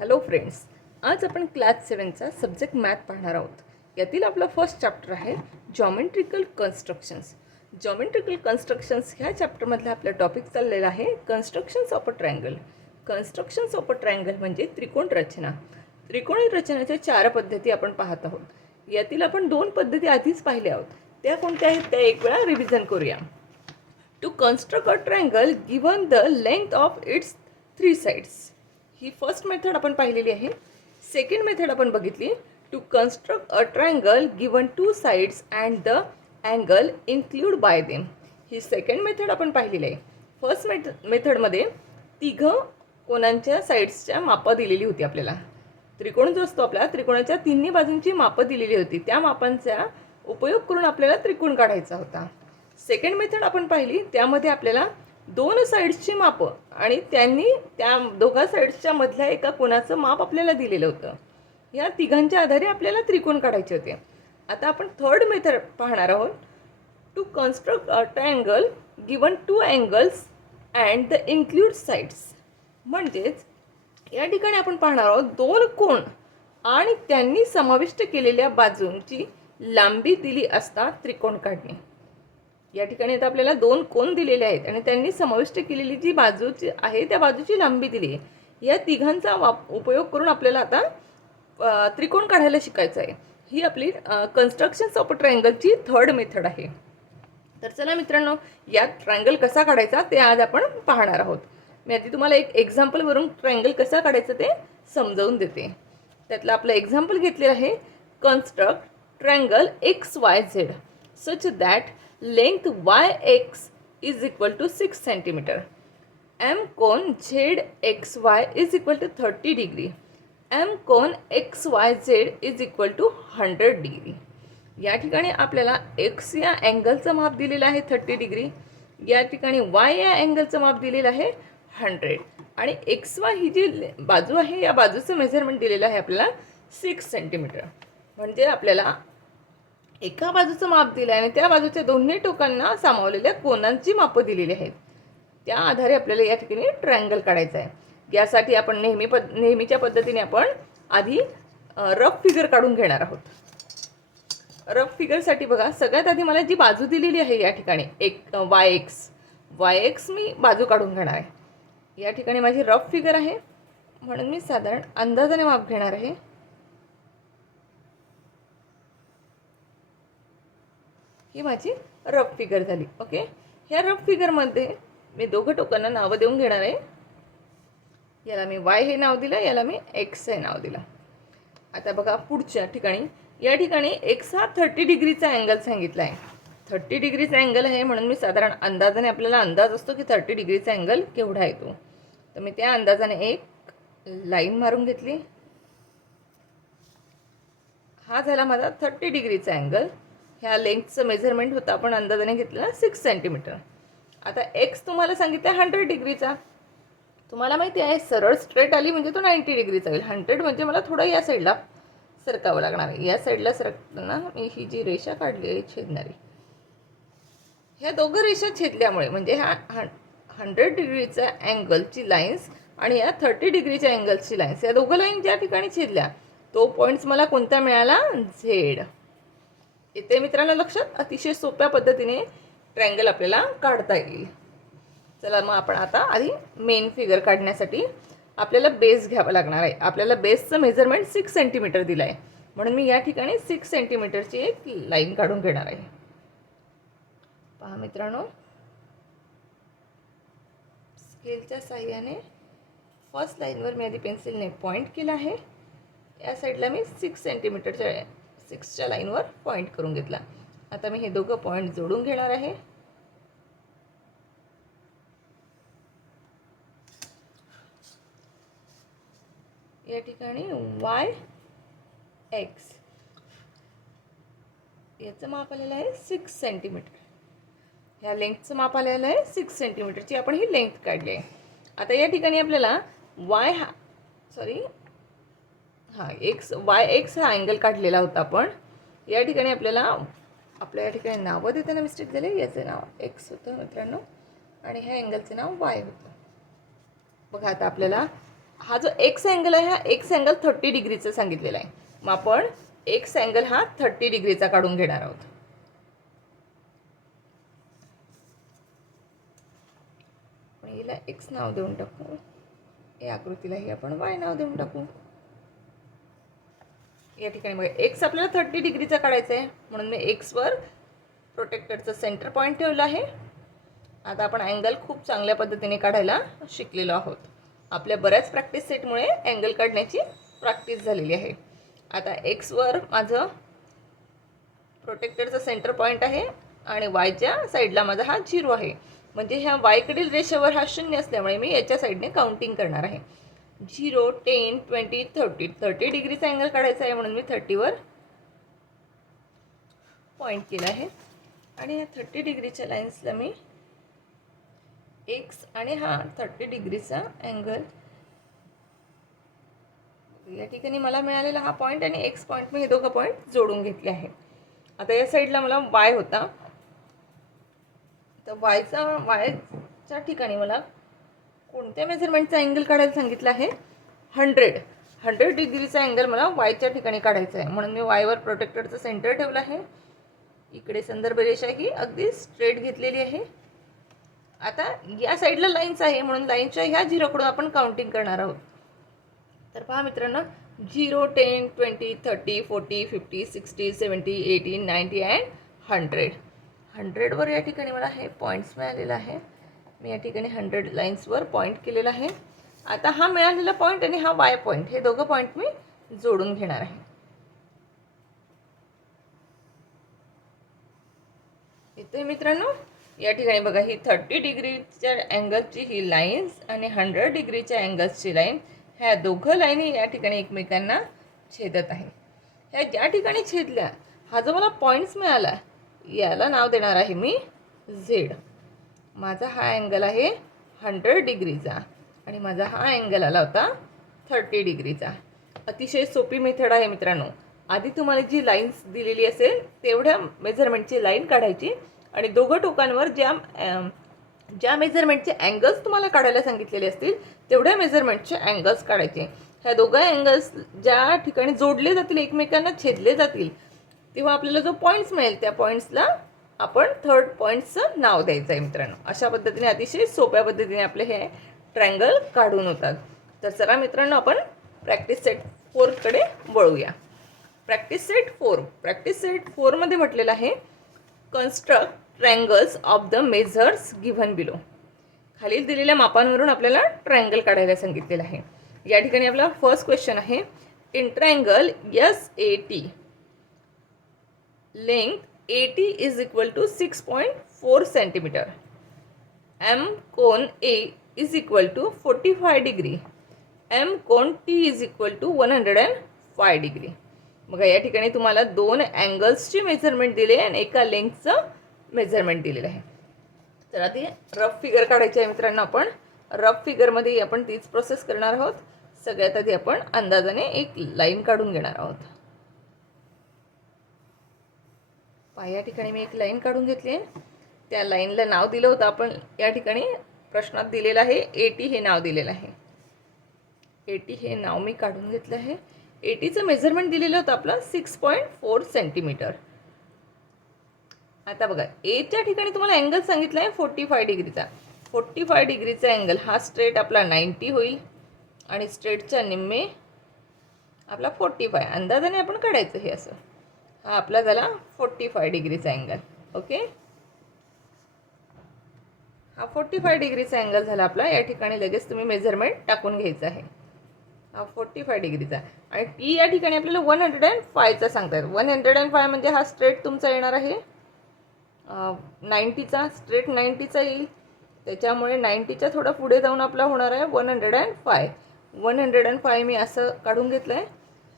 Hello friends, आज आपण class 7चा subject math पाहणार आहोत. यातील आपला फर्स्ट चॅप्टर आहे जॉमेट्रिकल कन्स्ट्रक्शन्स. जॉमेट्रिकल कन्स्ट्रक्शन्स ह्या चॅप्टरमधला आपला टॉपिक चाललेला आहे constructions of a triangle. Constructions of a triangle म्हणजे त्रिकोण रचना. त्रिकोणी रचनेच्या 4 पद्धती आपण पाहत आहोत. यातील आपण 2 पद्धती आधीच पाहिल्या आहोत. त्या कोणत्या आहेत त्या एक वेळा रिव्हिजन करूया. To construct a triangle given the length of its 3 sides. ही फर्स्ट मेथड आपण पाहिलेली आहे. सेकंड मेथड आपण बघितली to construct a triangle given 2 sides and the angle include by them. ही सेकंड मेथड आपण पाहिलेली आहे. फर्स्ट मेथडमध्ये तिघं कोणांच्या साईड्सच्या मापं दिलेली होती आपल्याला. त्रिकोण जो असतो आपला त्रिकोणाच्या तिन्ही बाजूंची मापं दिलेली होती. त्या मापांचा उपयोग करून आपल्याला त्रिकोण काढायचा होता. सेकंड मेथड आपण पाहिली त्यामध्ये आपल्याला 2 साईड्सची मापं आणि त्यांनी त्या दोघा साईड्सच्या मधल्या एका कोणाचं माप आपल्याला दिलेलं होतं. या तिघांच्या आधारे आपल्याला त्रिकोण काढायचे होते. आता आपण थर्ड मेथड पाहणार आहोत to construct a triangle given 2 angles and the include sides. म्हणजेच या ठिकाणी आपण पाहणार आहोत 2 कोन आणि त्यांनी समाविष्ट केलेल्या बाजूंची लांबी दिली असता त्रिकोण काढणे. या ठिकाणी आता आपल्याला 2 कोन दिलेले आहेत आणि त्यांनी समाविष्ट केलेली जी बाजूची आहे त्या बाजूची लांबी दिली आहे. या तिघांचा उपयोग करून आपल्याला आता त्रिकोण काढायला शिकायचं आहे. ही आपली कन्स्ट्रक्शन्स ऑफ अ ट्रायंगलची थर्ड मेथड आहे. तर चला मित्रांनो, या ट्रायंगल कसा काढायचा ते आज आपण पाहणार आहोत. मी आधी तुम्हाला एक एक्झाम्पलवरून ट्रायंगल कसा काढायचं ते समजावून देते. त्यातलं आपलं एक्झाम्पल घेतलेलं आहे construct triangle XYZ such that length YX is equal to 6 centimeter. M कोण ZXY is equal to 30 degree. M कोण XYZ is equal to 100 degree. या ठिकाणी आपल्याला X या अँगलचं माप दिलेलं आहे 30 डिग्री. या ठिकाणी Y या अँगलचं माप दिलेलं आहे 100 आणि XY ही जी बाजू आहे या बाजूचं मेजरमेंट दिलेलं आहे आपल्याला 6 सेंटीमीटर. म्हणजे आपल्याला एका बाजूचं माप दिलं आहे आणि त्या बाजूच्या दोन्ही टोकांना सामावलेल्या कोनांची मापं दिलेली आहेत. त्या आधारे आपल्याला या ठिकाणी ट्रायंगल काढायचं आहे. यासाठी आपण नेहमीच्या पद्धतीने आपण आधी रफ फिगर काढून घेणार आहोत. रफ फिगरसाठी बघा, सगळ्यात आधी मला जी बाजू दिलेली आहे या ठिकाणी एक YX मी बाजू काढून घेणार आहे. या ठिकाणी माझी रफ फिगर आहे म्हणून मी साधारण अंदाजाने माप घेणार आहे. ही माझी रफ फिगर झाली. ओके, ह्या रफ फिगरमध्ये मी दोघं टोकांना नावं देऊन घेणार आहे. याला मी Y हे नाव दिलं, याला मी X हे नाव दिलं. आता बघा पुढच्या ठिकाणी या ठिकाणी X हा 30 डिग्रीचा अँगल सांगितला आहे. 30 डिग्रीचा अँगल आहे म्हणून मी साधारण अंदाजाने आपल्याला अंदाज असतो की 30 डिग्रीचा अँगल केवढा येतो. तर मी त्या अंदाजाने एक लाईन मारून घेतली. हा झाला माझा 30 डिग्रीचा अँगल. ह्या लेंथचं मेजरमेंट होतं आपण अंदाजाने घेतलं 6 सेंटीमीटर. आता X तुम्हाला सांगितलं 100 डिग्रीचा. तुम्हाला माहिती आहे सरळ स्ट्रेट आली म्हणजे तो 90 डिग्रीचा होईल. 100 म्हणजे मला थोडं या साईडला सरकावं लागणार आहे. या साईडला सरकताना मी ही जी रेषा काढली आहे छेदणारी, ह्या दोघं रेषा छेदल्यामुळे म्हणजे ह्या 100 डिग्रीचा अँगलची लाईन्स आणि या 30 डिग्रीच्या अँगलची लाईन्स या दोघं लाईन ज्या ठिकाणी छेदल्या तो पॉईंट्स मला कोणता मिळाला? Z. इथे मित्रांनो लक्षात, अतिशय सोप्या पद्धतीने ट्रायंगल आपल्याला काढता येईल. चला मग आपण आता आधी मेन फिगर काढण्यासाठी आपल्याला बेस घ्यावा लागणार आहे. आपल्याला बेसचं मेजरमेंट 6 सेंटीमीटर दिलं आहे म्हणून मी या ठिकाणी 6 सेंटीमीटरची एक लाईन काढून घेणार आहे. पहा मित्रांनो, स्केलच्या साहाय्याने फर्स्ट लाईनवर मी आधी पेन्सिलने पॉईंट केला आहे. या साईडला मी 6 सेंटीमीटरच्या 6च्या लाईनवर पॉईंट करून घेतला. आता मी हे दोघं पॉईंट जोडून घेणार आहे. या ठिकाणी YX याचं माप आलेलं आहे 6 सेंटीमीटर. ह्या लेंथचं माप आलेलं आहे 6 सेंटीमीटरची. आपण ही लेंथ काढली आहे. आता या ठिकाणी आपल्याला YX हा अँगल काढलेला होता आपण. या ठिकाणी आपल्याला आपल्या या ठिकाणी नावं देताना मिस्टेक झाली. याचं नाव X होतं मित्रांनो आणि ह्या अँगलचं नाव Y होतं. बघा आता आपल्याला हा जो एक्स अँगल आहे हा एक्स अँगल 30 डिग्रीचा सांगितलेला आहे. मग आपण एक्स अँगल हा 30 डिग्रीचा काढून घेणार आहोत. आपण याला एक्स नाव देऊन टाकू, या आकृतीलाही आपण वाय नाव देऊन टाकू. या ठिकाणी बघा एक्स आपल्याला 30 डिग्रीचा काढायचा आहे, म्हणून मी एक्सवर प्रोटेक्टरचं सेंटर पॉईंट ठेवलं आहे. आता आपण अँगल खूप चांगल्या पद्धतीने काढायला शिकलेलो आहोत. आपल्या बऱ्याच प्रॅक्टिस सेटमुळे अँगल काढण्याची प्रॅक्टिस झालेली आहे. आता एक्सवर माझं प्रोटेक्टरचं सेंटर पॉईंट आहे आणि वायच्या साईडला माझा हा 0 आहे. म्हणजे ह्या वायकडील रेषेवर हा 0 असल्यामुळे मी याच्या साईडने काउंटिंग करणार आहे. 0, 10, 20, 30 डिग्रीचा अँगल काढायचा आहे, म्हणून मी 30वर पॉईंट केला आहे. आणि या 30 डिग्रीच्या लाईन्सला मी एक्स आणि हा 30 डिग्रीचा अँगल, या ठिकाणी मला मिळालेला हा पॉईंट आणि एक्स पॉईंट मी हे दोघं पॉईंट जोडून घेतले आहे. आता या साईडला मला वाय होता, तर वायच्या ठिकाणी मला कोणत्या मेजरमेंटचा अँगल काढायला सांगितलं आहे? 100 डिग्रीचा अँगल मला वायच्या ठिकाणी काढायचा आहे, म्हणून मी वायवर प्रोटेक्टरचं सेंटर ठेवलं आहे. इकडे संदर्भ रेषा ही अगदी स्ट्रेट घेतलेली आहे. आता या साईडला लाईन्स आहे, म्हणून लाईनच्या ह्या 0 कडून आपण काउंटिंग करणार आहोत. तर पहा मित्रांनो, 0, 10, 20, 30, 40, 50, 60, 70, 80, 90 अँड 100. 100वर या ठिकाणी मला हे पॉईंट्स मिळालेलं आहे. मी या ठिकाणी 100 लाईन्सवर पॉईंट केलेला आहे. आता हा मिळालेला पॉईंट आणि हा वाय पॉईंट हे दोघं पॉईंट मी जोडून घेणार आहे. इथे मित्रांनो या ठिकाणी बघा, ही 30 डिग्रीच्या अँगलची ही लाईन्स आणि 100 डिग्रीच्या अँगल्सची लाईन, ह्या दोघं लाईनी या ठिकाणी एकमेकांना छेदत आहे. ह्या ज्या ठिकाणी छेदल्या, हा जो मला पॉईंट्स मिळाला, याला नाव देणार आहे मी झेड. माझा हा अँगल आहे 100 डिग्रीचा आणि माझा हा अँगल आला होता 30 डिग्रीचा. अतिशय सोपी मेथड आहे मित्रांनो. आधी तुम्हाला जी लाईन्स दिलेली असेल तेवढ्या मेजरमेंटची लाईन काढायची आणि दोघं टोकांवर ज्या मेजरमेंटचे अँगल्स तुम्हाला काढायला सांगितलेले असतील तेवढ्या मेजरमेंटचे अँगल्स काढायचे. ह्या दोघं अँगल्स ज्या ठिकाणी जोडले जातील, एकमेकांना छेदले जातील, तेव्हा आपल्याला जो पॉईंट्स मिळेल त्या पॉईंट्सला आपण थर्ड पॉईंट्सचं नाव द्यायचं आहे मित्रांनो. अशा पद्धतीने अतिशय सोप्या पद्धतीने आपले हे ट्रायंगल काढून होतात. तर चला मित्रांनो, आपण प्रॅक्टिस सेट 4 कडे वळूया. प्रॅक्टिस सेट 4 मध्ये म्हटलेलं आहे, construct triangles of the measures given below. खालील दिलेल्या मापांवरून आपल्याला ट्रायंगल काढायला सांगितलेलं आहे. या ठिकाणी आपला फर्स्ट क्वेश्चन आहे, in triangle SAT length AT is equal to 6.4 centimetre, M कोन A is equal to 45 degree, M कोन T is equal to 105 degree. बघा या ठिकाणी तुम्हाला 2 अँगल्सची मेजरमेंट दिली आणि एका लेंथचं मेजरमेंट दिलेलं आहे. तर आधी रफ फिगर काढायची आहे मित्रांनो. आपण रफ फिगरमध्ये आपण तीच प्रोसेस करणार आहोत. सगळ्यात आधी आपण अंदाजाने एक लाईन काढून घेणार आहोत. या ठिकाणी मी एक लाईन काढून घेतली आहे. त्या लाईनला नाव दिलं होतं आपण, या ठिकाणी प्रश्नात दिलेलं आहे AT हे नाव दिलेलं आहे. AT हे नाव मी काढून घेतलं आहे. ATचं मेजरमेंट दिलेलं होतं आपलं 6.4 सेंटीमीटर. आता बघा एच्या ठिकाणी तुम्हाला अँगल सांगितला आहे 45 डिग्रीचा. 45 डिग्रीचा अँगल हा स्ट्रेट आपला 90 होईल आणि स्ट्रेटच्या निम्मे आपला 45. अंदाजाने आपण काढायचं हे असं. हा आपला झाला 45 डिग्रीचा अँगल. ओके, हा 45 डिग्रीचा अँगल झाला आपला. या ठिकाणी लगेच तुम्ही मेजरमेंट टाकून घ्यायचं आहे. हा 45 डिग्रीचा आणि टी या ठिकाणी आपल्याला 105चा सांगतात. 105 म्हणजे हा स्ट्रेट तुमचा येणार आहे 90चा, स्ट्रेट 90चा येईल. त्याच्यामुळे 90च्या थोडं पुढे जाऊन आपला होणार आहे 105. 105 मी असं काढून घेतलं आहे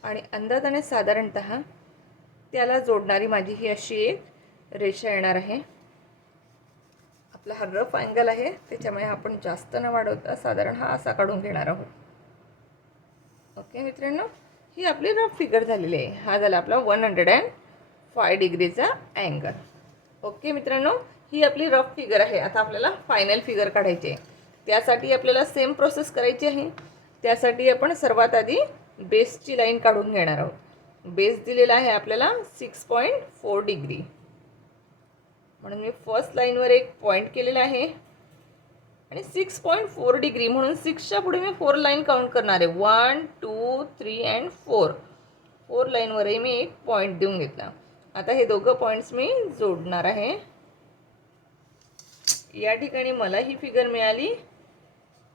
आणि अंदाजाने साधारणत त्याला जोडणारी माझी ही अशी एक रेषा येणार आहे. आपला हा रफ अँगल आहे त्याच्यामुळे आपण जास्त न वाढवता साधारण हा असा काढून घेणार आहोत. ओके मित्रांनो, ही आपली रफ फिगर झालेली आहे. हा झाला आपला 105 डिग्रीचा अँगल. ओके मित्रांनो, ही आपली रफ फिगर आहे. आता आपल्याला फायनल फिगर काढायची आहे. त्यासाठी आपल्याला सेम प्रोसेस करायची आहे. त्यासाठी आपण सर्वात आधी बेसची लाईन काढून घेणार आहोत. बेस दिलेला आहे आपल्याला 6.4 डिग्री, म्हणून मी फर्स्ट लाईनवर एक पॉईंट केलेला आहे आणि 6.4 डिग्री म्हणून 6च्या पुढे मी 4 लाईन काउंट करणार आहे. 1 2 3 अँड 4 लाईनवरही मी एक पॉईंट देऊन घेतला. आता हे दोघं पॉईंट्स मी जोडणार आहे. या ठिकाणी मला ही फिगर मिळाली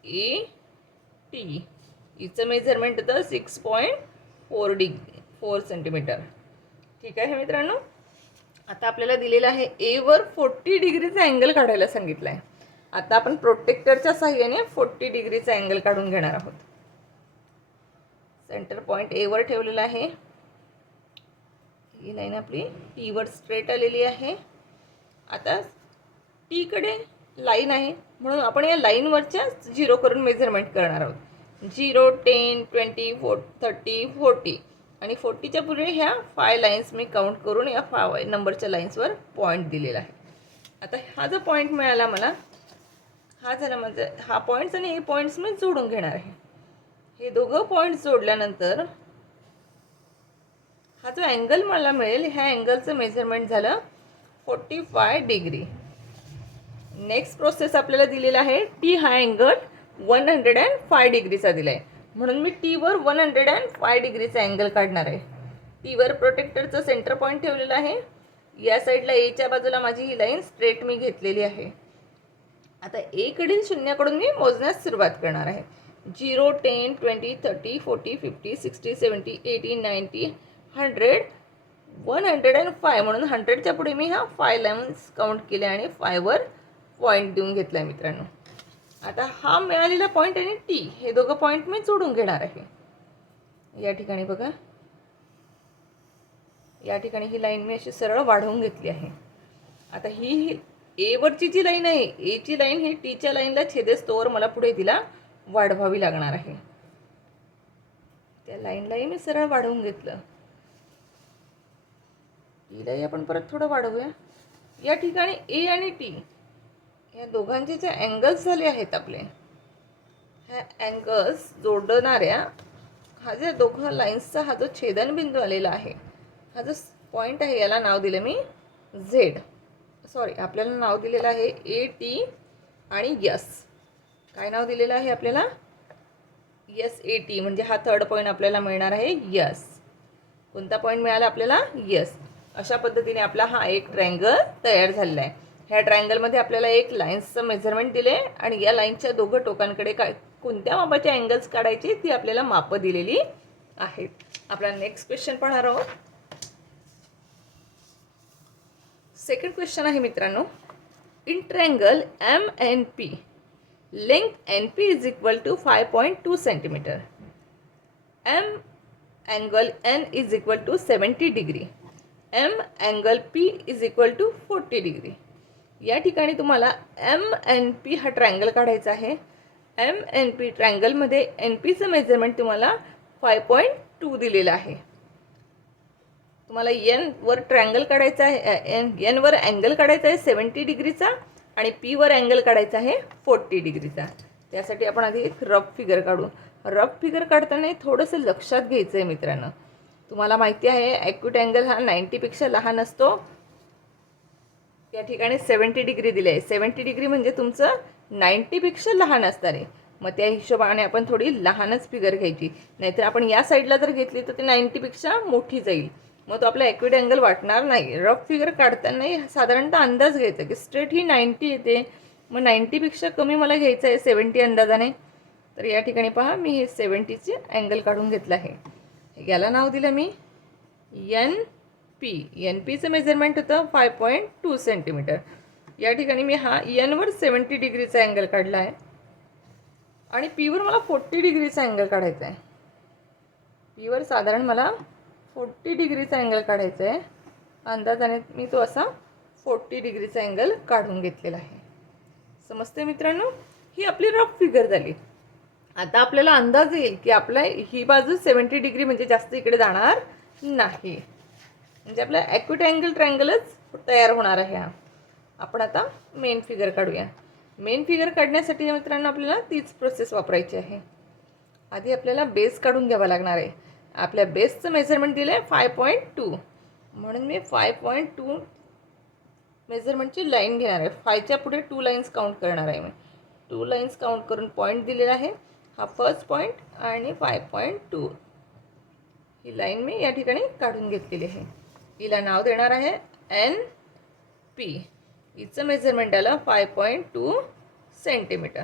AT. हिचं मेजरमेंट होतं 6.4 डिग्री 4 सेंटीमीटर. ठीक आहे मित्रांनो. आता आपल्याला दिलेलं आहे ए वर 40 डिग्रीचा अँगल काढायला सांगितलं आहे. आता आपण प्रोटेक्टरच्या साहाय्याने 40 डिग्रीचा अँगल काढून घेणार आहोत. सेंटर पॉईंट ए वर ठेवलेला आहे. ही लाईन आपली टी वर स्ट्रेट आलेली आहे. आता टी कडे लाईन आहे म्हणून आपण या लाईनवरच्या 0 करून मेजरमेंट करणार आहोत. 0 10 20 30 40 आणि 40च्या पुढे ह्या 5 लाईन्स मी काउंट करून या 5 नंबरच्या लाईन्सवर पॉईंट दिलेला आहे. आता हा जो पॉईंट मिळाला मला, हा झाला माझा हा पॉईंट्स आणि हे पॉईंट्स मी जोडून घेणार आहे. हे दोघं पॉईंट्स जोडल्यानंतर हा जो अँगल मला मिळेल ह्या अँगलचं मेजरमेंट झालं 45 डिग्री. नेक्स्ट प्रोसेस आपल्याला दिलेला आहे टी हा अँगल 105 डिग्रीचा दिला आहे म्हणून मी टीवर 105 डिग्रीचा अँगल काढणार आहे. टीवर प्रोटेक्टरचं सेंटर पॉईंट ठेवलेला आहे. या साईडला एच्या बाजूला माझी ही लाईन स्ट्रेट मी घेतलेली आहे. आता ए कडील शून्याकडून मी मोजण्यास सुरुवात करणार आहे. 0 10 20 30 40 50 60 70 80 90 100 105 म्हणून 100च्या पुढे मी ह्या 5 लाईन्स काउंट केल्या आणि 5 वर पॉईंट देऊन घेतला आहे मित्रांनो. आता हा मिळालेला पॉईंट आणि टी हे दोघं पॉईंट मी जोडून घेणार आहे. या ठिकाणी बघा, या ठिकाणी ही लाईन मी अशी सरळ वाढवून घेतली आहे. आता ही ए वरची जी लाईन आहे, एची लाईन ही टीच्या लाईनला छेदेस तोवर मला पुढे तिला वाढवावी लागणार आहे. त्या लाईनलाही मी सरळ वाढवून घेतलं. टीलाही आपण परत थोडं वाढवूया. या ठिकाणी ए आणि टी या दोघांचे जे अँगल्स झाले आहेत आपले, ह्या अँगल्स जोडणाऱ्या हा जे दोघं लाईन्सचा हा जो छेदनबिंदू आलेला आहे, हा जो पॉईंट आहे याला नाव दिलं मी झेड. सॉरी, आपल्याला नाव दिलेलं आहे AT आणि यस. काय नाव दिलेलं आहे आपल्याला? SAT. म्हणजे हा थर्ड पॉईंट आपल्याला मिळणार आहे यस. कोणता पॉईंट मिळाला आपल्याला? यस. अशा पद्धतीने आपला हा एक ट्रायंगल तयार झालेला आहे. ह्या ट्रायंगलमध्ये आपल्याला एक लाईन्सचं मेजरमेंट दिले आणि या लाईनच्या दोघं टोकांकडे कोणत्या मापाचे अँगल्स काढायचे ती आपल्याला मापं दिलेली आहेत. आपला नेक्स्ट क्वेश्चन पाहणार आहोत. सेकंड क्वेश्चन आहे मित्रांनो. In triangle MNP length NP is equal to 5.2 centimetre. M angle N is equal to 70 degree. M angle P is equal to 40 degree. या ठिकाणी तुम्हाला MNP हा ट्रायंगल काढायचा आहे. MNP ट्रायंगलमध्ये NPचं मेजरमेंट तुम्हाला 5.2 दिलेलं आहे. तुम्हाला N वर ट्रायंगल काढायचा आहे, N वर अँगल काढायचा आहे 70 डिग्रीचा आणि P वर अँगल काढायचा आहे 40 डिग्रीचा. त्यासाठी आपण आधी एक रफ फिगर काढू. रफ फिगर काढताना थोडंसं लक्षात घ्यायचं आहे मित्रांनो. तुम्हाला माहिती आहे ॲक्यूट अँगल हा 90पेक्षा लहान असतो. या ठिकाणी 70 डिग्री दिले आहे. 70 डिग्री म्हणजे तुमचं 90पेक्षा लहान असणार आहे. मग त्या हिशोबाने आपण थोडी लहानच फिगर घ्यायची. नाहीतर आपण या साईडला जर घेतली तर ती 90पेक्षा मोठी जाईल. मग तो आपला ॲक्यूट अँगल वाटणार नाही. रफ फिगर काढतानाही साधारणतः अंदाज घ्यायचा की स्ट्रेट ही 90 येते, मग 90पेक्षा कमी मला घ्यायचं आहे 70 अंदाजाने. तर या ठिकाणी पहा मी हे 70चे अँगल काढून घेतलं आहे. याला नाव दिलं मी NP. NPचं मेजरमेंट होतं 5.2 सेंटीमीटर. या ठिकाणी मी हा N वर 70 डिग्रीचा अँगल काढला आहे आणि P वर मला 40 डिग्रीचा अँगल काढायचा आहे. P वर साधारण मला 40 डिग्रीचा अँगल काढायचा आहे. अंदाजाने मी तो असा 40 डिग्रीचा अँगल काढून घेतलेला आहे. समजते मित्रांनो? ही आपली रफ फिगर झाली. आता आपल्याला अंदाज येईल की आपला ही बाजू 70 डिग्री म्हणजे जास्त इकडे जाणार नाही. म्हणजे आपला ॲक्यूट अँगल ट्रायंगलच तयार होणार आहे. आपण आता मेन फिगर काढूया. मेन फिगर काढण्यासाठी मित्रांनो आपल्याला तीच प्रोसेस वापरायची आहे. आधी आपल्याला बेस काढून घ्यावा लागणार आहे. आपल्या बेसचं मेजरमेंट दिलं आहे 5.2, म्हणून मी 5.2 मेजरमेंटची लाईन घेणार आहे. 5च्या पुढे 2 लाईन्स काउंट करणार आहे मी. 2 लाईन्स काउंट करून पॉईंट दिलेला आहे. हा फर्स्ट पॉईंट आणि 5.2 ही लाईन मी या ठिकाणी काढून घेतलेली आहे. हिला नाव देणार आहे NP. हिचं मेजरमेंट आलं 5.2 सेंटीमीटर.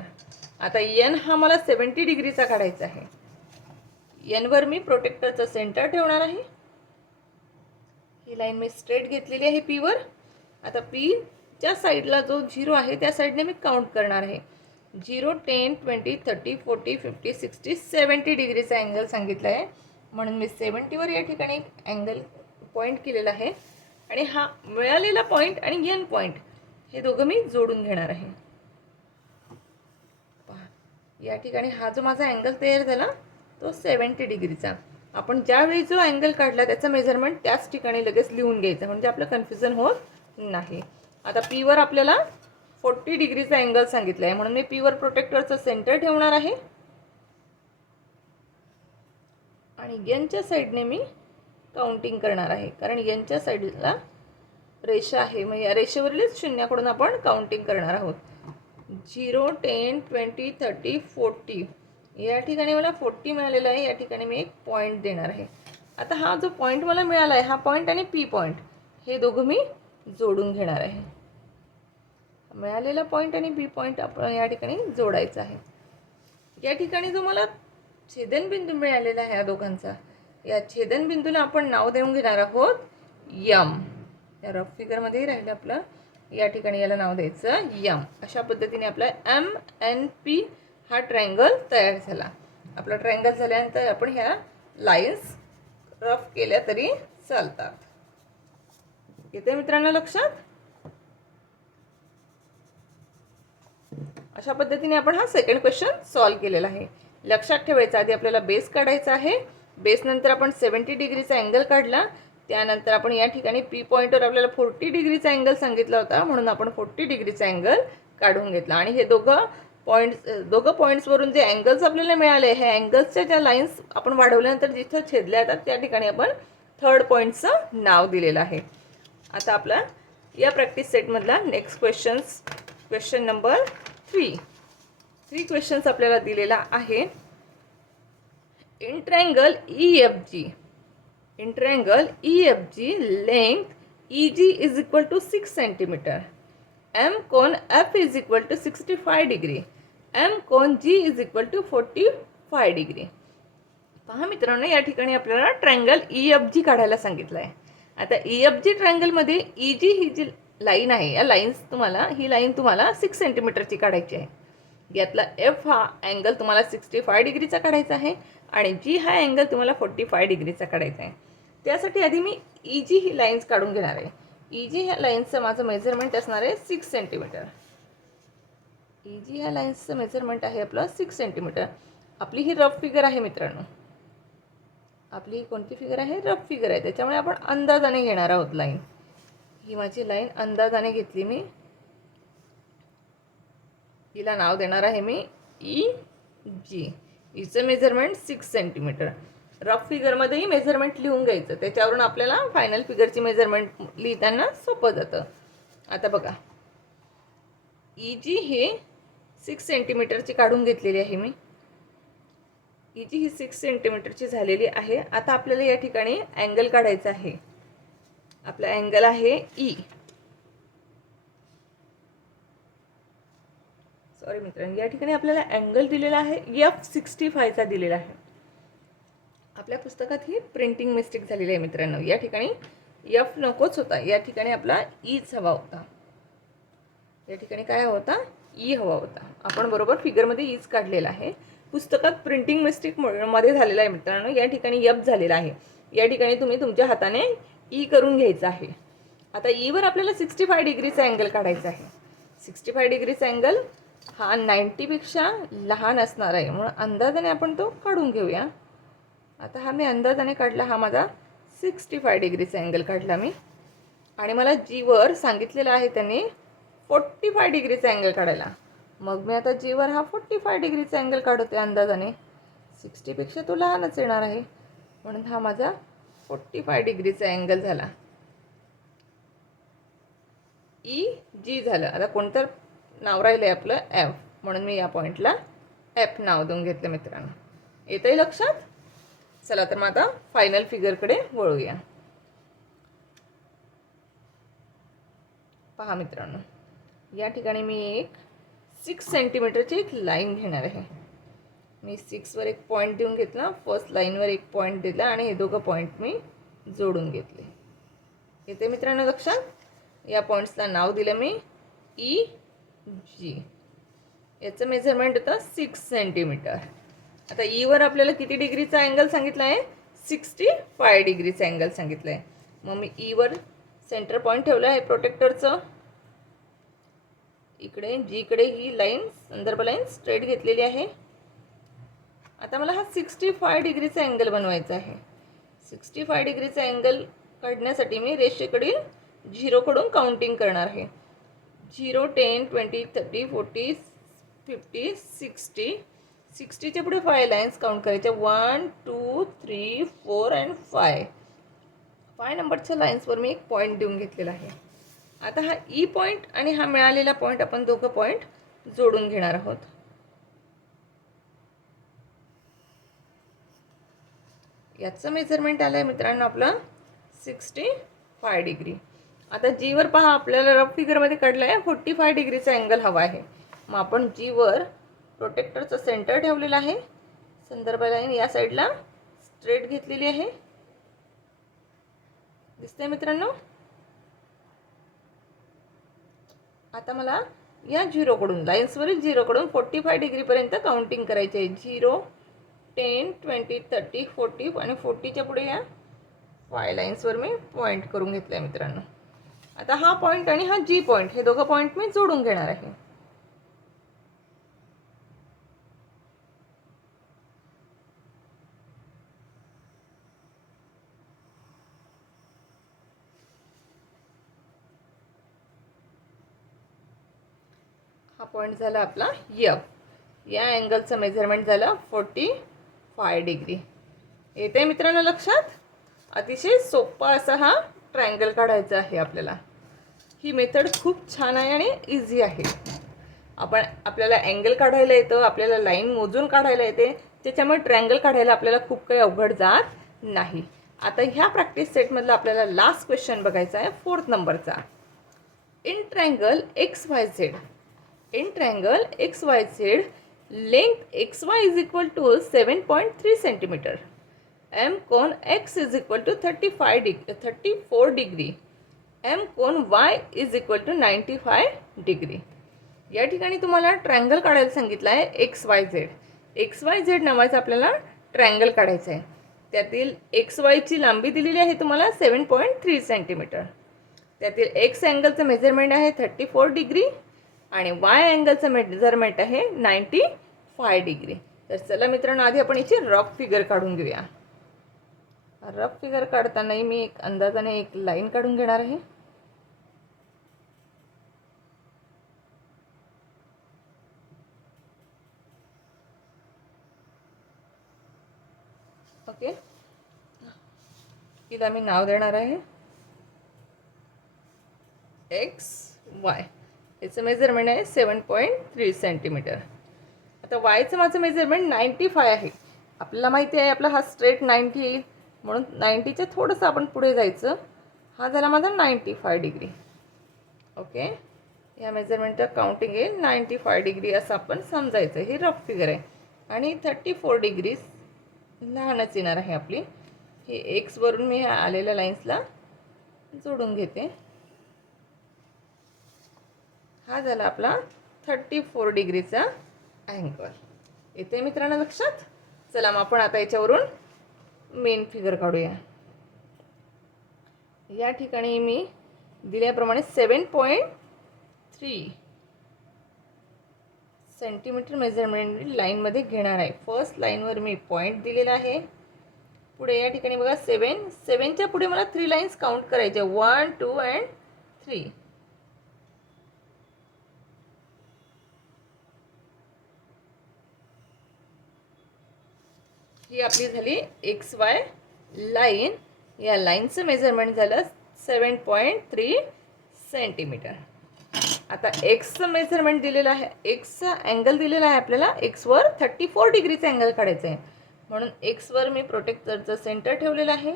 आता N हा मला 70 डिग्रीचा काढायचा आहे. Nवर मी प्रोटेक्टरचं सेंटर ठेवणार आहे. ही लाईन मी स्ट्रेट घेतलेली आहे Pवर. आता Pच्या साईडला जो 0 आहे त्या साईडने मी काउंट करणार आहे. 0, 10, 20, 30, 40, 50, 60, 70 डिग्रीचा अँगल सांगितला आहे, म्हणून मी 70वर या ठिकाणी एक अँगल पॉईंट केलेला आहे. आणि हा मिळालेला पॉईंट आणि N पॉईंट हे दोघं मी जोडून घेणार आहे. पहा, या ठिकाणी हा जो माझा अँगल तयार झाला तो 70 डिग्रीचा. आपण ज्यावेळी जो अँगल काढला त्याचं मेजरमेंट त्याच ठिकाणी लगेच लिहून घ्यायचं, म्हणजे आपलं कन्फ्युजन होत नाही. आता Pवर आपल्याला 40 डिग्रीचा अँगल सांगितला आहे, म्हणून मी Pवर प्रोटेक्टरचं सेंटर ठेवणार आहे. आणि Nच्या साईडने मी काउंटिंग करणार आहे, कारण Nच्या साईडला रेषा आहे. मग या रेषेवरीलच शून्याकडून आपण काउंटिंग करणार आहोत. 0, 10, 20, 30, 40. या ठिकाणी मला 40 मिळालेला आहे. या ठिकाणी मी एक पॉईंट देणार आहे. आता हा जो पॉईंट मला मिळाला आहे, हा पॉईंट आणि P पॉईंट हे दोघं मी जोडून घेणार आहे. मिळालेला पॉईंट आणि P पॉईंट आपण या ठिकाणी जोडायचा आहे. या ठिकाणी जो मला छेदनबिंदू मिळालेला आहे या दोघांचा, या छेदनबिंदूला आपण नाव देऊन घेणार आहोत M. या रफ फिगरमध्येही राहिलं आपलं. या ठिकाणी याला नाव द्यायचं M. अशा पद्धतीने आपला MNP हा ट्रायंगल तयार झाला. आपला ट्रायंगल झाल्यानंतर आपण ह्या लाईन्स रफ केल्या तरी चालतात. येते मित्रांनो लक्षात? अशा पद्धतीने आपण हा सेकंड क्वेश्चन सॉल्व्ह केलेला आहे. लक्षात ठेवायचं, आधी आपल्याला बेस काढायचा आहे. बेस नंतर आपण 70 डिग्रीचा अँगल काढला. त्यानंतर आपण या ठिकाणी P पॉईंटवर आपल्याला 40 डिग्रीचा अँगल सांगितला होता, म्हणून आपण 40 डिग्रीचा अँगल काढून घेतला. आणि हे दोघं पॉईंट्सवरून जे अँगल्स आपल्याला मिळाले, हे अँगल्सच्या ज्या लाईन्स आपण वाढवल्यानंतर जिथं छेदल्या जातात त्या ठिकाणी आपण थर्ड पॉईंटचं नाव दिलेलं आहे. आता आपला या प्रॅक्टिस सेटमधला नेक्स्ट क्वेश्चन नंबर 3 क्वेश्चन्स आपल्याला दिलेला आहे. In triangle EFG length EG is equal to 6 centimetre. M कोण F is equal to 65 degree. M कोण G is equal to 45 degree. पहा मित्रांनो, या ठिकाणी आपल्याला ट्रायंगल EFG काढायला सांगितलं आहे. आता EFG ट्रायंगलमध्ये EG ही जी लाईन आहे, या ही लाईन तुम्हाला 6 सेंटीमीटरची काढायची आहे. यातला F हा अँगल तुम्हाला 65 डिग्रीचा काढायचा आहे आणि G हा अँगल तुम्हाला 45 डिग्रीचा काढायचा आहे. त्यासाठी आधी मी EG ही लाईन्स काढून घेणार आहे. EG ह्या लाईन्सचं माझं मेजरमेंट असणार आहे 6 सेंटीमीटर. EG ह्या लाईन्सचं मेजरमेंट आहे आपलं 6 सेंटीमीटर. आपली ही रफ फिगर आहे मित्रांनो. आपली ही कोणती फिगर आहे? रफ फिगर आहे. त्याच्यामुळे आपण अंदाजाने घेणार आहोत लाईन. ही माझी लाईन अंदाजाने घेतली मी. हिला नाव देणार आहे मी EG. हिचं मेजरमेंट 6 सेंटीमीटर. रफ फिगरमध्येही मेजरमेंट लिहून घ्यायचं, त्याच्यावरून आपल्याला फायनल फिगरची मेजरमेंट लिहिताना सोपं जातं. आता बघा, EG हे 6 सेंटीमीटरची काढून घेतलेली आहे मी. EG ही 6 सेंटीमीटरची झालेली आहे. आता आपल्याला या ठिकाणी अँगल काढायचा आहे. आपला अँगल आहे E. सॉरी मित्रांनो, या ठिकाणी आपल्याला अँगल दिलेला आहे F65चा दिलेला आहे. आपल्या पुस्तकात ही प्रिंटिंग मिस्टेक झालेली आहे मित्रांनो. या ठिकाणी F नकोच होता, या ठिकाणी आपला Eच हवा होता. या ठिकाणी काय हवा होता? E हवा होता. आपण बरोबर फिगरमध्ये Eच काढलेला आहे. पुस्तकात प्रिंटिंग मिस्टेक मध्ये झालेला आहे मित्रांनो. या ठिकाणी F झालेला आहे. या ठिकाणी तुम्ही तुमच्या हाताने E करून घ्यायचा आहे. आता Eवर आपल्याला 65 डिग्रीचा अँगल काढायचा आहे. 65 डिग्रीचा अँगल हा 90पेक्षा लहान असणार आहे, म्हणून अंदाजाने आपण तो काढून घेऊया. आता हा मी अंदाजाने काढला. हा माझा 65 डिग्रीचा अँगल काढला मी. आणि मला Gवर सांगितलेलं आहे त्यांनी 45 डिग्रीचा अँगल काढायला. मग मी आता Gवर हा 45 डिग्रीचा अँगल काढते अंदाजाने. 60पेक्षा तो लहानच येणार आहे, म्हणून हा माझा 45 डिग्रीचा अँगल झाला. ई जी झालं. आता कोणतं नाव राहिलं आहे आपलं? एफ. म्हणून मी या पॉईंटला एफ नाव देऊन घेतलं मित्रांनो. येतंय लक्षात? चला तर मग आता फायनल फिगरकडे वळूया. पहा मित्रांनो, या ठिकाणी मी एक 6 सेंटीमीटरची एक लाईन घेणार आहे. मी 6वर एक पॉईंट देऊन घेतला, फर्स्ट लाईनवर एक पॉईंट दिला आणि हे दोघं पॉईंट मी जोडून घेतले. येते मित्रांनो लक्षात? या पॉईंट्सला नाव दिलं मी ई जी. याचं मेजरमेंट होतं 6 सेंटीमीटर. आता ईवर आपल्याला किती डिग्रीचा अँगल सांगितला आहे? 65 डिग्रीचा अँगल सांगितलं आहे. मग मी ईवर सेंटर पॉईंट ठेवलं आहे प्रोटेक्टरचं. इकडे जीकडे ही लाईन, संदर्भ लाईन स्ट्रेट घेतलेली आहे. आता मला हा 65 डिग्रीचा अँगल बनवायचा आहे. 65 डिग्रीचा अँगल काढण्यासाठी मी रेषेकडील 0कडून काउंटिंग करणार आहे. 0, 10, 20, 30, 40, 50, 60. 60च्या पुढे 5 लाईन्स काउंट करायच्या. 1, 2, 3, 4 अँड 5. 5 नंबरच्या लाईन्सवर मी एक पॉईंट देऊन घेतलेला आहे. आता हा ई पॉईंट आणि हा मिळालेला पॉईंट आपण दोघं पॉईंट जोडून घेणार आहोत. याचं मेजरमेंट आलं आहे मित्रांनो आपलं 65 डिग्री. आता जीवर पहा, आपल्याला रफ फिगरमध्ये काढलं आहे 45 डिग्रीचा अँगल हवा आहे. मग आपण जीवर प्रोटेक्टरचं सेंटर ठेवलेलं आहे. संदर्भ लाईन या साईडला स्ट्रेट घेतलेली आहे. दिसतंय मित्रांनो? आता मला या 0कडून, लाईन्सवरील 0कडून 45 डिग्रीपर्यंत काउंटिंग करायचे आहे. 0, 10, 20, 30, 40 आणि 40च्या पुढे या 5 लाईन्सवर मी पॉईंट करून घेतलं आहे मित्रांनो. आता हा पॉईंट आणि हा जी पॉईंट, हे दोघं पॉईंट मी जोडून घेणार आहे. हा पॉईंट झाला आपला एफ. या अँगलचं मेजरमेंट झालं 45 डिग्री. येते मित्रांनो लक्षात? अतिशय सोपा असा हा ट्रायंगल काढायचा आहे आपल्याला. ही मेथड खूप छान आहे आणि इझी आहे. आपल्याला अँगल काढायला येतं, आपल्याला लाईन मोजून काढायला येते, त्याच्यामुळे ट्रायंगल काढायला आपल्याला खूप काही अवघड जात नाही. आता ह्या प्रॅक्टिस सेटमधला आपल्याला लास्ट क्वेश्चन बघायचा आहे 4th नंबरचा. In triangle XYZ. In triangle XYZ, length XY is equal to 7.3 centimeter. M कोण X is equal to 34 degree. M कोण Y is equal to 95 degree. या ठिकाणी तुम्हाला ट्रायंगल काढायला सांगितलं आहे XYZ. XYZ नावाचं आपल्याला ट्रायंगल काढायचं आहे. त्यातील XYची लांबी दिलेली आहे तुम्हाला 7.3 सेंटीमीटर. त्यातील X अँगलचं मेजरमेंट आहे 34 डिग्री आणि Y अँगलचं मेजरमेंट आहे 95 डिग्री. तर चला मित्रांनो, आधी आपण याची रफ फिगर काढून घेऊया. रफ फिगर काढतानाही मी एक अंदाजाने एक लाईन काढून घेणार आहे. ओके, तिला मी नाव देणार आहे XY. याचं मेजरमेंट आहे 7.3 सेंटीमीटर. आता वायचं माझं मेजरमेंट 95 आहे. आपल्याला माहिती आहे आपला हा स्ट्रेट 90 येईल, म्हणून 90च्या थोडंसं आपण पुढे जायचं. हा झाला माझा 95 डिग्री. ओके, या मेजरमेंटचं काउंटिंग येईल 95 डिग्री असं आपण समजायचं. ही रफ फिगर आहे आणि 34 डिग्री लहानच येणार आहे आपली. हे एक्सवरून मी ह्या आलेल्या लाईन्सला जोडून घेते. हा झाला आपला 34 डिग्रीचा अँगल. येते मित्रांनो लक्षात? चला मग आपण आता याच्यावरून मेन फिगर काढूया. या ठिकाणी मी दिल्याप्रमाणे 7.3 सेंटीमीटर मेजरमेंट लाईनमध्ये घेणार आहे. फर्स्ट लाईनवर मी पॉईंट दिलेला आहे. पुढे या ठिकाणी बघा 7च्या पुढे मला 3 लाईन्स काउंट करायचे, 1, 2 अँड 3. ही आपली झाली XY लाईन. या लाईनचं मेजरमेंट झालं 7.3 सेंटीमीटर. आता एक्सचं मेजरमेंट दिलेलं आहे, एक्सचा अँगल दिलेला आहे आपल्याला. एक्सवर 34 डिग्रीचा अँगल काढायचा आहे, म्हणून एक्सवर मी प्रोटेक्टरचं सेंटर ठेवलेलं आहे.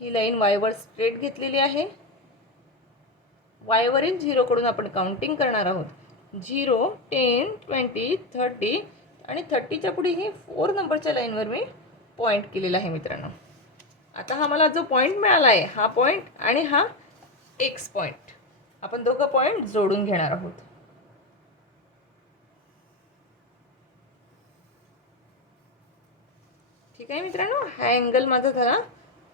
ही लाईन वायवर स्ट्रेट घेतलेली आहे. वायवरील झिरोकडून आपण काउंटिंग करणार आहोत. 0, 10, 20, 30 आणि 30च्या पुढे ही 4 नंबरच्या लाईनवर मी पॉईंट केलेला आहे मित्रांनो. आता हा मला जो पॉईंट मिळाला आहे, हा पॉईंट आणि हा एक्स पॉईंट, आपण दोघं पॉईंट जोडून घेणार आहोत. ठीक आहे मित्रांनो, हा अँगल माझा झाला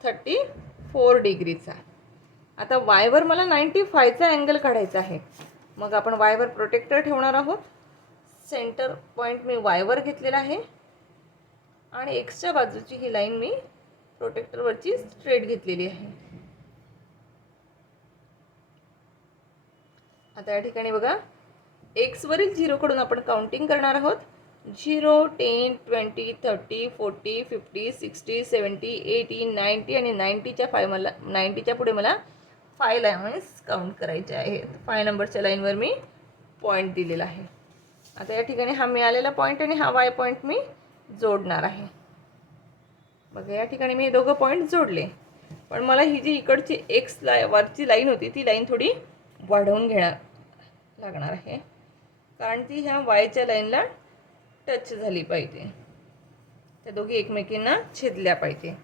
34 डिग्रीचा. आता वायवर मला 95चा अँगल काढायचा आहे, मग आपण वायवर प्रोटेक्टर ठेवणार आहोत. सेंटर पॉईंट मी वायवर घेतलेला आहे आणि एक्सच्या बाजूची ही लाईन मी प्रोटेक्टरवरची स्ट्रेट घेतलेली आहे. आता या ठिकाणी बघा, एक्सवरील झिरोकडून आपण काउंटिंग करणार आहोत. 0, 10, 20, 30, 40, 50, 60, 70, 80, 90 आणि 90च्या पुढे मला 5 लाईन्स काउंट करायचे आहेत. 5 नंबरच्या लाईनवर मी पॉईंट दिलेला आहे. आता या ठिकाणी हा मिळालेला पॉईंट आणि हा वाय पॉईंट मी जोडणार आहे. बघा, या ठिकाणी मी दोघं पॉईंट जोडले, पण मला ही जी इकडची वरची लाईन होती ती लाईन थोडी वाढवून घेणार लागणार आहे, कारण ती ह्या वायच्या लाईनला टच झाली पाहिजे. त्या दोघी एकमेकींना छेदल्या पाहिजे.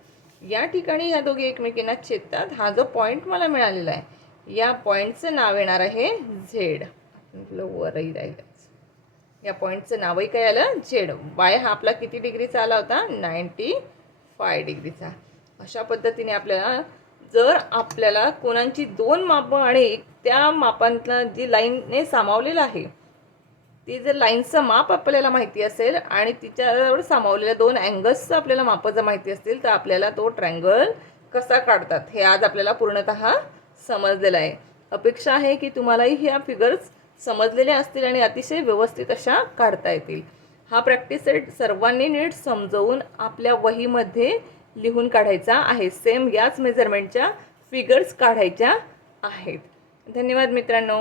या ठिकाणी ह्या दोघी एकमेकींना छेदतात. हा जो पॉईंट मला मिळालेला आहे, या पॉईंटचं नाव येणार आहे झेड. वरही राहिलंच, या पॉईंटचं नावही काय आलं? झेड. वाय हा आपला किती डिग्रीचा आला होता? 95 डिग्रीचा. अशा पद्धतीने आपल्याला, जर आपल्याला कोणाची 2 मापं आणि त्या मापांतला जी लाईनने सामावलेलं आहे, ती जर लाईनचं माप आपल्याला माहिती असेल आणि तिच्याजवळ सामावलेल्या 2 अँगल्सचं आपल्याला मापं जर माहिती असतील, तर आपल्याला तो ट्रायंगल कसा काढतात हे आज आपल्याला पूर्णतः समजलेलं आहे. अपेक्षा आहे की तुम्हालाही ह्या फिगर्स समजलेल्या असतील आणि अतिशय व्यवस्थित अशा काढता येतील. हा प्रॅक्टिस सेट सर्वांनी नीट समजवून आपल्या वहीमध्ये लिहून काढायचा आहे. सेम याच मेजरमेंटच्या फिगर्स काढायच्या आहेत. धन्यवाद मित्रांनो.